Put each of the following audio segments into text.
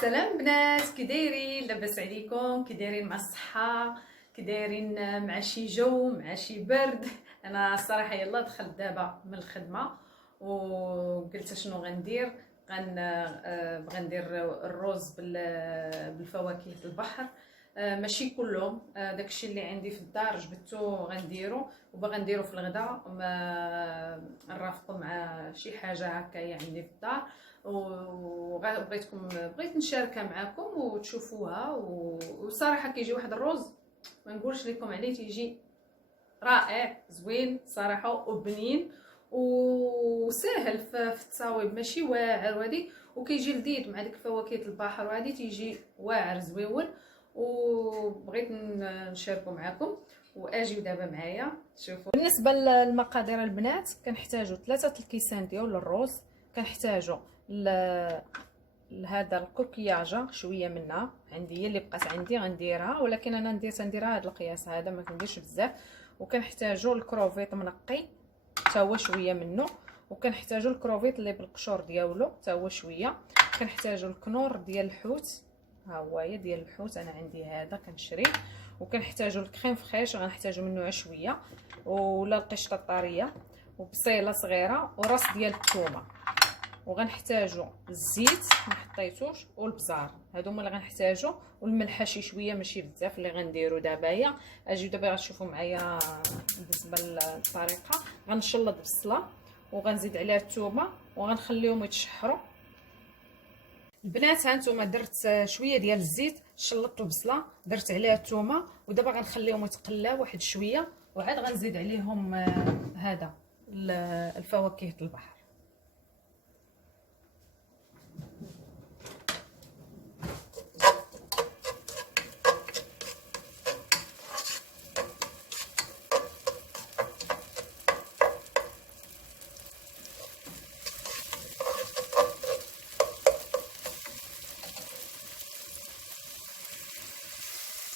سلام بنات، كي دايرين؟ لاباس عليكم؟ كي دايرين مع الصحه؟ كي دايرين مع شي جو، مع شي برد؟ انا الصراحه يلا دخلت دابا من الخدمه وقلت شنو غندير. بغا ندير الرز بالفواكه البحر. ماشي كلهم، داكشي اللي عندي في الدار جبدتو غنديرو، وباغا نديرو في الغداء نرافقو مع شي حاجه هكايا عندي في الدار. بغيت نشاركها معكم وتشوفوها. وصراحه كيجي واحد الرز ما نقولش لكم عليه، تيجي رائع زوين صراحه وبنين وسهل في التصاويب، ماشي واعر وهادي، وكيجي لذيذ مع ديك فواكه البحر وهادي، تيجي واعر زويون. وبغيت نشاركو معكم واجيو دابا معايا شوفوا. بالنسبه للمقادير البنات، كنحتاجوا 3 الكيسان ديال الرز، كنحتاجوا هذا الكوكياجه شويه منها، عندي هي اللي بقات عندي غنديرها، ولكن انا نديرها هذا القياس هذا، ما كنديرش بزاف. وكنحتاجوا الكروفيط منقي حتى هو شويه منه، وكنحتاجوا الكروفيط اللي بالقشور ديالو حتى هو شويه. كنحتاجوا الكنور ديال الحوت، ها هو هي ديال الحوت، انا عندي هذا كنشريه. وكنحتاجوا الكريم فريش، غنحتاجوا منه شويه، ولا القشطه الطريه، وبصيله صغيره، وراس ديال الثومه. وغنحتاجوا الزيت ما حطيتوش، والبزار، هادو هما اللي غنحتاجوا، والملح شي شويه ماشي بزاف اللي غنديروا دابا. اجيو دابا غتشوفوا معايا بالنسبه للطريقه. غنشلط بصله وغنزيد عليها الثومه وغنخليهم يتشحروا. البنات هانتوما درت شويه ديال الزيت، شلطت بصله، درت عليها الثومه، ودابا غنخليهم يتقلاو واحد شويه، وعاد غنزيد عليهم هذا الفواكه البحر.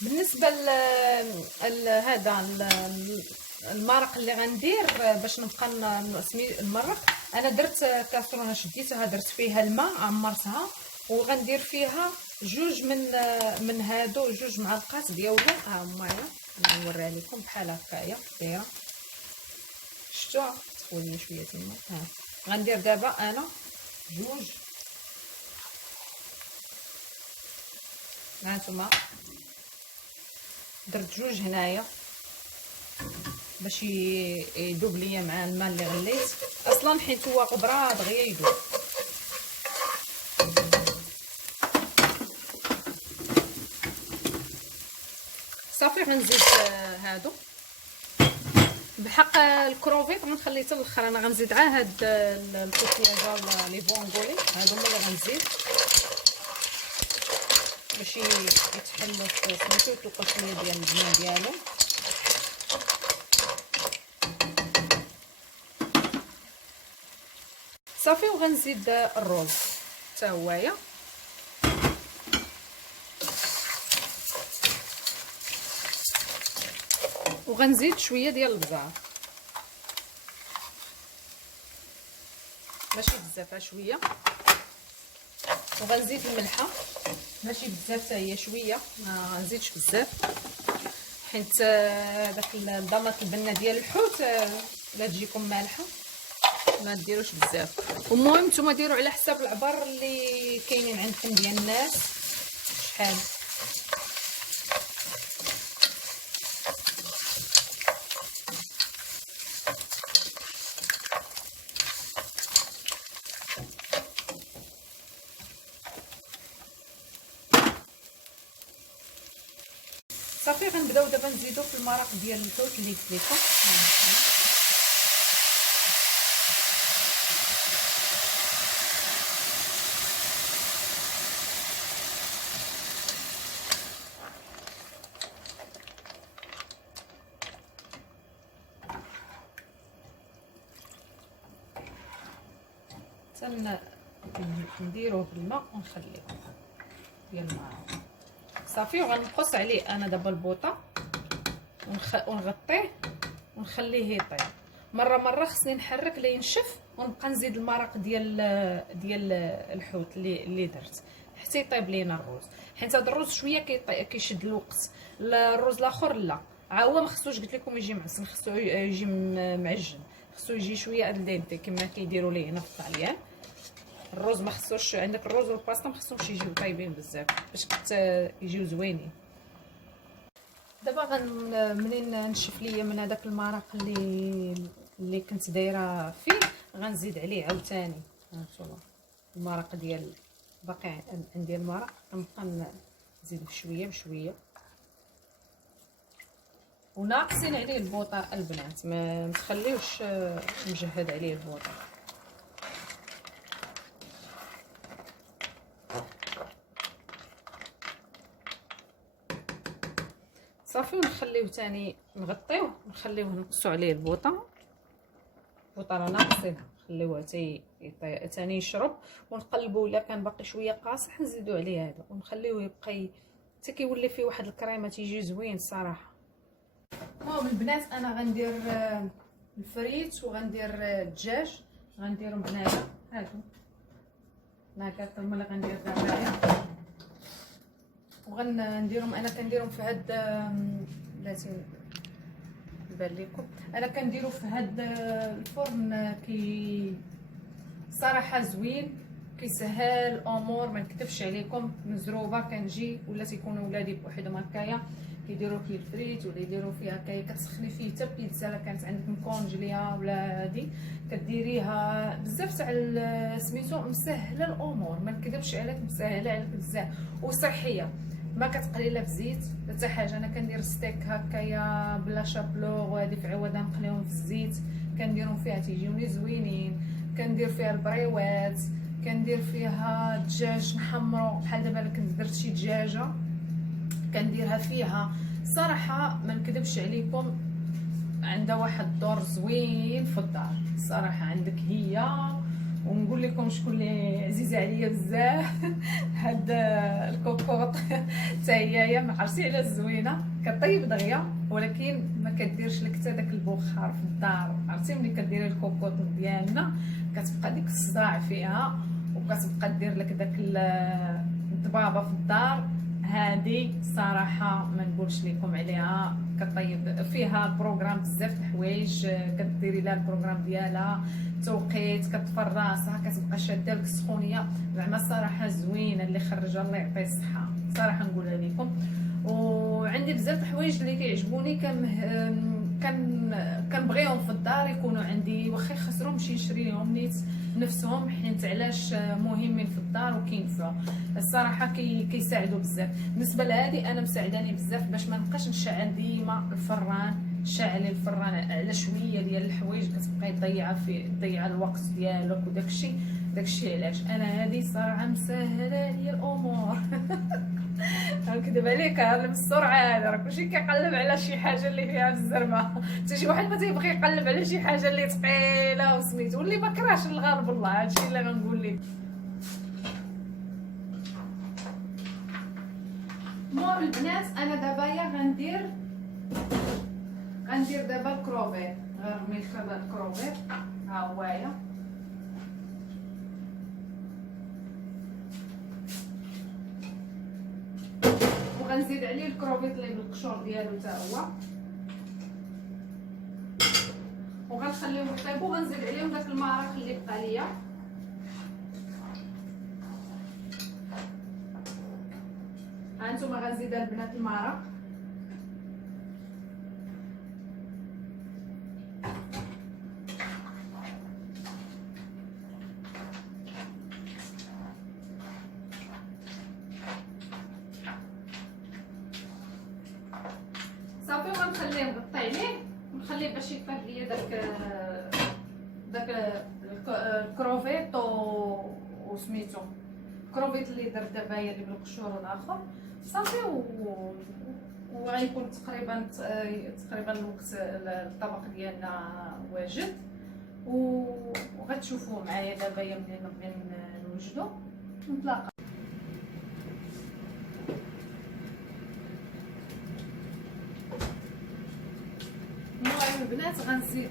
بالنسبه هذا المرق اللي غندير باش نبقى المرق، انا درت كاسرونه شديتها، درت فيها الماء عمرتها، وغندير فيها جوج من هادو، جوج معلقات ديالو، ها هما نوريها لكم بحال هكايا دايره، شفتوها تخولي شويه تما. ها غندير دابا انا جوج، هانتوما درت جوج هنايا باش يذوب ليا مع الماء اللي غليت اصلا، حيت هو قبره دغيا يذوب. صافي غنزيد هادو بحق الكروفيط غنخليه حتى الاخر، انا غنزيد عا هاد الكوكياجه ولا لي بونغولي، هادو هما اللي غنزيد باش يتحلوا في سميتو، يطلقوا شويه ديال الماء ديالو. صافي وغنزيد الرز حتى هويا، وغنزيد شويه ديال البزار، ماشي بزاف شويه، وغنزيد الملحه ماشي بزاف حتى هي شويه، ما غنزيدش بزاف حيت داك الضمات البنه ديال الحوت لا تجيكم مالحه ما ديروش بزاف. المهم نتوما ديروا على حساب العبار اللي كاينين عندكم ديال الناس شحال. صافي غنبداو دابا نزيدو في المرق ديال الحوت اللي قلت لكم. نديروه بالماء ونخليه ديال المرق صافي. وغنقص عليه انا دابا البوطه ونغطيه ونخليه يطيب. مره خصني نحرك لينشف، ونبقى نزيد المرق ديال الحوت اللي درت، حتى يطيب لينا الرز، حيت هذا الرز شويه كيشد الوقت. الرز الاخر لا، هو ما خصوش، قلت لكم يجي معسل، خصو يجي معجن، خصو يجي شويه الدنتي كما كيديروا ليه هنا في الطاليان. الرز ما خصوش، عندك الرز والباستا ما خصهمش يجيو طايبين بزاف باش يجيو زوينين. دابا منين نشف ليا من هذاك المرق اللي كنت دايره فيه، غنزيد عليه عاوتاني. هانتوما المرق ديال باقي عندي المرق، كنبقى نزيد بشويه بشويه. وناقصين عليه البوطه البنات، ما تخليوش مجهد عليه البوطه. صافي، ونخليوه تاني، نغطيوه نخليوه نقصوا عليه البوطه راه ناقصينها، نخليوه تاني يشرب، ونقلبوا. الا كان باقي شويه قاصح نزيدوا عليه هذا، ونخليوه يبقى حتى كيولي فيه واحد الكريمه تيجي زوين الصراحه. المهم البنات، انا غندير الفريت وغندير الدجاج، غنديرهم هنايا هادو ناكات هما اللي غندير دابا، وغنديرهم انا كنديرهم في هاد بلاتي يبان لكم، انا كنديرو في هاد الفرن. صراحه زوين، كيسهل الامور، ما نكذبش عليكم. مزروبه كنجي ولا تيكونوا ولادي بوحدهم هكايا كيديروا فيه الفريت ولا يديروا فيه هكايا، كتسخني فيه حتى بيتزا الا كانت عندك مكونجليه ولا هادي، كديريها بزاف تاع سميتو، مسهله الامور، ما نكذبش عليك، مسهله عليك بزاف وصحيه، ما كتقلي لا في زيت حتى حاجه. انا كندير ستيك هكايا بلا شابلوغ، وهذه في عوضها نقليهم في الزيت، كنديرهم فيها تيجيوني زوينين. كندير فيها البريوات، كندير فيها الدجاج نحمرو، بحال دابا كنت درت شي دجاجه كنديرها فيها. صراحه ما نكذبش عليكم، عندها واحد الدور زوين في الدار صراحه. عندك هي، ونقول لكم شكون اللي عزيزه عليا بزاف هاد الكوكوط حتى هي ما عرفتي على زوينه، كطيب دغيا، ولكن ما كديرش لك حتى داك البخار في الدار. عرفتي ملي كديري الكوكوط ديالنا كتبقى ديك الصداع فيها، وكتبقى دير لك داك الضبابه في الدار. هذه صراحه ما نقولش لكم عليها، كطيب فيها البروغرام بزاف د الحوايج، كديري لها البروغرام ديالها، توقيت، كتفر راسها، كتبقى شاده لك السخونيه. زعما الصراحه زوينه، اللي خرجها الله يعطيه الصحه صراحه نقولها لكم. وعندي بزاف د الحوايج اللي كيعجبوني، كنبغيهم في الدار يكونوا عندي، واخا يخسروا نمشي نشريهم نيت نفسهم، حيت علاش مهمين في الدار وكينفعوا الصراحه، كيساعدوا بزاف. بالنسبه لهذه انا مساعداني بزاف باش ما نبقاش نشعل ديما الفران، شعلي الفران على شويه ديال الحوايج، كتبقاي تضيع الوقت ديالك داكشي علاش انا هذه صراحه مسهله لي الامور نكذب عليك، هذا بالسرعه هذا راه كلشي كيقلب على شي حاجه اللي فيها الزرمه، حتى شي واحد ما تيبغي يقلب على شي حاجه اللي ثقيله وسميتو، واللي ما كرهش الغالب الله. هادشي اللي غنقول لك. المهم البنات، انا دابا غندير دابا الكروفيت، غنرمي هذا الكروفيت ها هويا، وغنزيد عليه الكروفيت اللي بالقشور ديالو حتى هو، وغنخليهم يطيبوا. غنزيد عليهم داك المرق اللي بقى ليا، هانتوما غنزيدها البنات المرق، صافي. وغنخليه نغطي عليه ونخليه باش يطيب ليا داك الكروفيت وسميتو الكروفيت اللي درت دابا هي اللي بالقشور والاخر صافي. وغيكون تقريبا الوقت الطبق ديالنا واجد، وغتشوفوه معايا دابا ملي نبغي نوجدو. نتلاقى. المهم البنات، غنزيد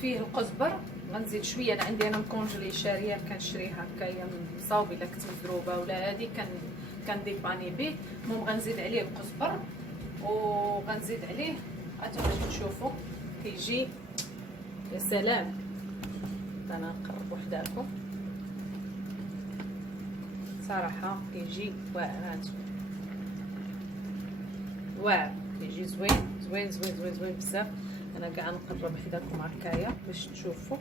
فيه القزبر غنزيد شويه. انا عندي مكونجلي شاريه، كنشري هكايا مصاوب الا كنت مضروبه ولا هادي كنديباني به. المهم غنزيد عليه القزبر وغنزيد عليه هانتوما تشوفوا كيجي يا سلام. انا نقرب وحداكم صراحه كيجي واعر، هانتوما واعر كيجي زوين زوين زوين زوين زوين بزاف. انا كاع نقرب حداكم هكايا باش تشوفوا.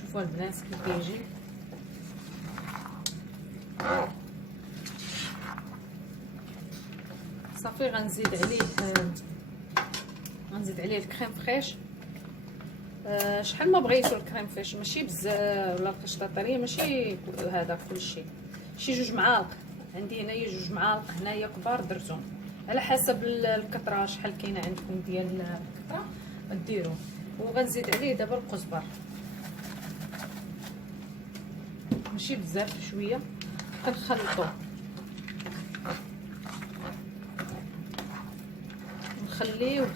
شوفوا البنات كيف كيجي. صافي غنزيد عليه الكريم فريش. شحال ما بغيتو الكريم فريش، ماشي بزاف ولا القشطه طريه، ماشي هذا كلشي، شي 2 معالق. عندي هنايا 2 معالق هنايا كبار درتهم على حسب الكثره شحال كاينه عندكم ديال الكثره ديروه. وغنزيد عليه دابا القزبر، ماشي بزاف شويه. كنخلطوه نخليه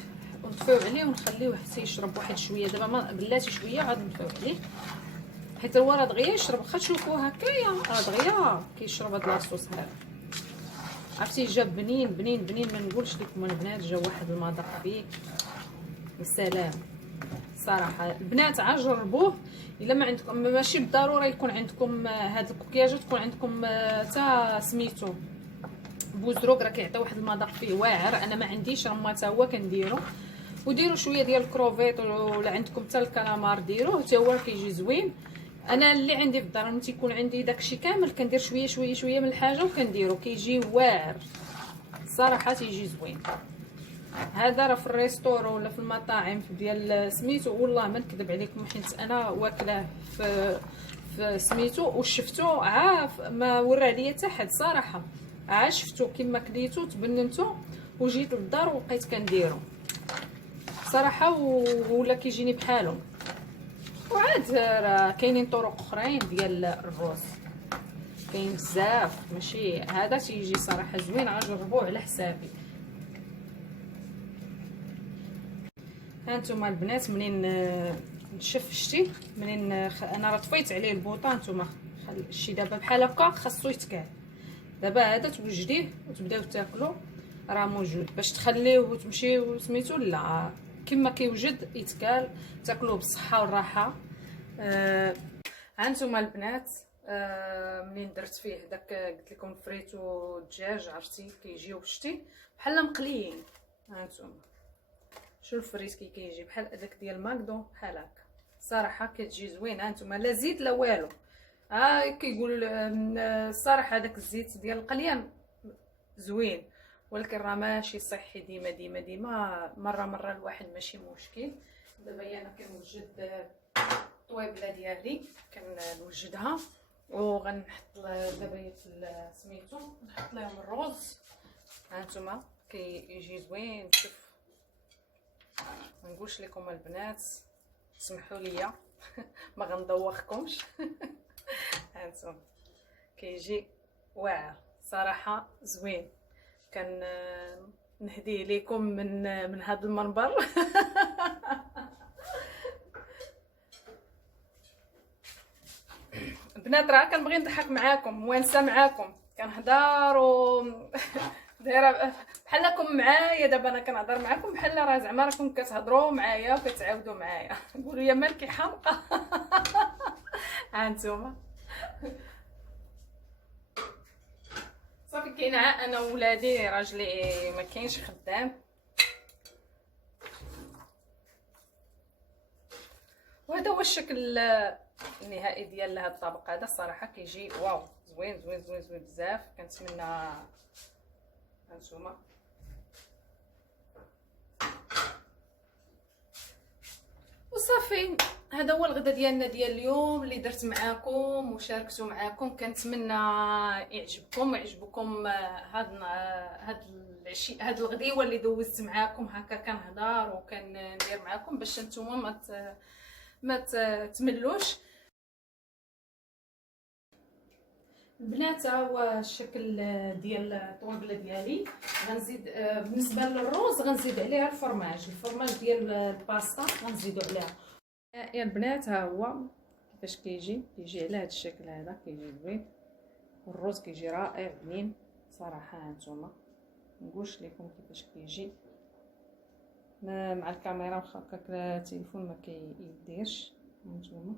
ونطفيو عليه ونخليوه حتى يشرب واحد شويه. دابا ما بلاتي شويه عاد نطفيو عليه حيت هو راه دغيا يشرب. واخا تشوفوه هكايا راه دغيا كيشرب هاد لاصوص هذا. عرفتي جا بنين بنين بنين، ما نقولش لكم البنات جا واحد المذاق فيه السلام صراحه. البنات عا جربوه. الا ما عندكم ماشي بالضروره يكون عندكم هاد الكوكياجات، تكون عندكم حتى سميتو بوزروك، راه كيعطي واحد المذاق فيه واعر. انا ما عنديش راه حتى هو كنديرو. وديروا شويه ديال الكروفيت ولا عندكم حتى الكالامار ديروه حتى هو كيجي زوين. انا اللي عندي في الدار ملي تيكون عندي داكشي كامل كندير شويه شويه شويه من الحاجه وكنديرو كيجي واعر صراحه تيجي زوين. هذا راه في الريستورو ولا في المطاعم ديال سميتو والله ما نكذب عليكم، حيت انا واكلاه في سميتو وشفتو ما ورى ليا حتى حد صراحه. شفتو كيما كليتو تبننتو وجيت للدار وبقيت كنديرو صراحه ولا كيجيني بحالهم. وعاد راه كاينين طرق اخرين ديال الرز، كاين بزاف، ماشي هذا تيجي صراحه زوين. غنجربوه على حسابي. هانتوما البنات منين نشف شتي منين انا راه طفيت عليه البوطه. هانتوما شي دابا بحال هكا خاصو يتكال. دابا هذا توجديه وتبداو تاكلوا راه موجود. باش تخليوه وتمشيو سميتو لا كما كيوجد يتكال تاكلوه بالصحه والراحه. هانتوما البنات منين درت فيه داك قلت لكم فريتو الدجاج، عرفتي كيجيو شتي بحال مقليين. هانتوما شوف الفريت كيجي بحال داك ديال ماكدو بحال هكا صراحه كتجي زوين. هانتوما لا زيت لا والو. كيقول الصراحه داك الزيت ديال القليان زوين، ولكن راه ماشي صحي ديما ديما ديما. مره الواحد ماشي مشكل. دابا انا كنوجد الطويبله ديالي كنوجدها وغنحط دابا في سميتو نحط لهم الرز. هانتوما كيجي زوين. شوف ما نقولش لكم البنات سمحوا لي ما غندوخكمش. هانتوما كيجي واعر صراحه زوين. كان نهديه لكم من هذا المنبر. بنات راه كنبغي نضحك معاكم وانسى معاكم كنهضر دايره بحالكم معايا. دابا انا كنهضر معاكم بحال راه زعما راكم كتهضروا معايا وكتعاودوا معايا. نقولوا يا مالكي حمقى. هانتوما صافي كاينه انا وولادي، راجلي ما كاينش خدام. وهذا هو الشكل النهائي ديال هذا الطبق. هذا الصراحه كيجي واو زوين زوين زوين زوين بزاف. كنتمنى هانتوما وصافي. هذا هو الغدا ديالنا ديال اليوم اللي درت معاكم وشاركته معاكم. كنتمنى يعجبكم هاد العشي هاد الغديوه اللي دوزت معاكم هكا كنهضر وكندير معاكم باش نتوما ما تملوش. البنات ها هو الشكل ديال الطوابله ديالي. غنزيد بالنسبه للروز غنزيد عليها الفرماج ديال الباستا غنزيدو عليها. يا البنات ها هو كيفاش كيجي على هذا الشكل هذا، كيجي زوين. الروز كيجي رائع بنين صراحه. هانتوما نقولش لكم كيفاش كيجي مع الكاميرا، واخا هكاك التليفون ما كيديرش. هانتوما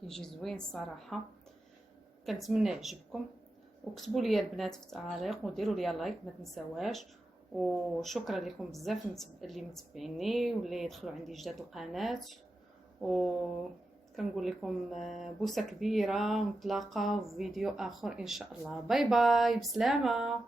كيجي زوين الصراحه. كنتمنى يعجبكم، وكتبوا لي البنات في التعاليق وديروا لي لايك ما تنساوهاش. وشكرا لكم بزاف اللي متبعيني واللي يدخلوا عندي جداد القناه. وكنقول لكم بوسه كبيره، ونتلاقاو في فيديو اخر ان شاء الله. باي باي، بسلامه.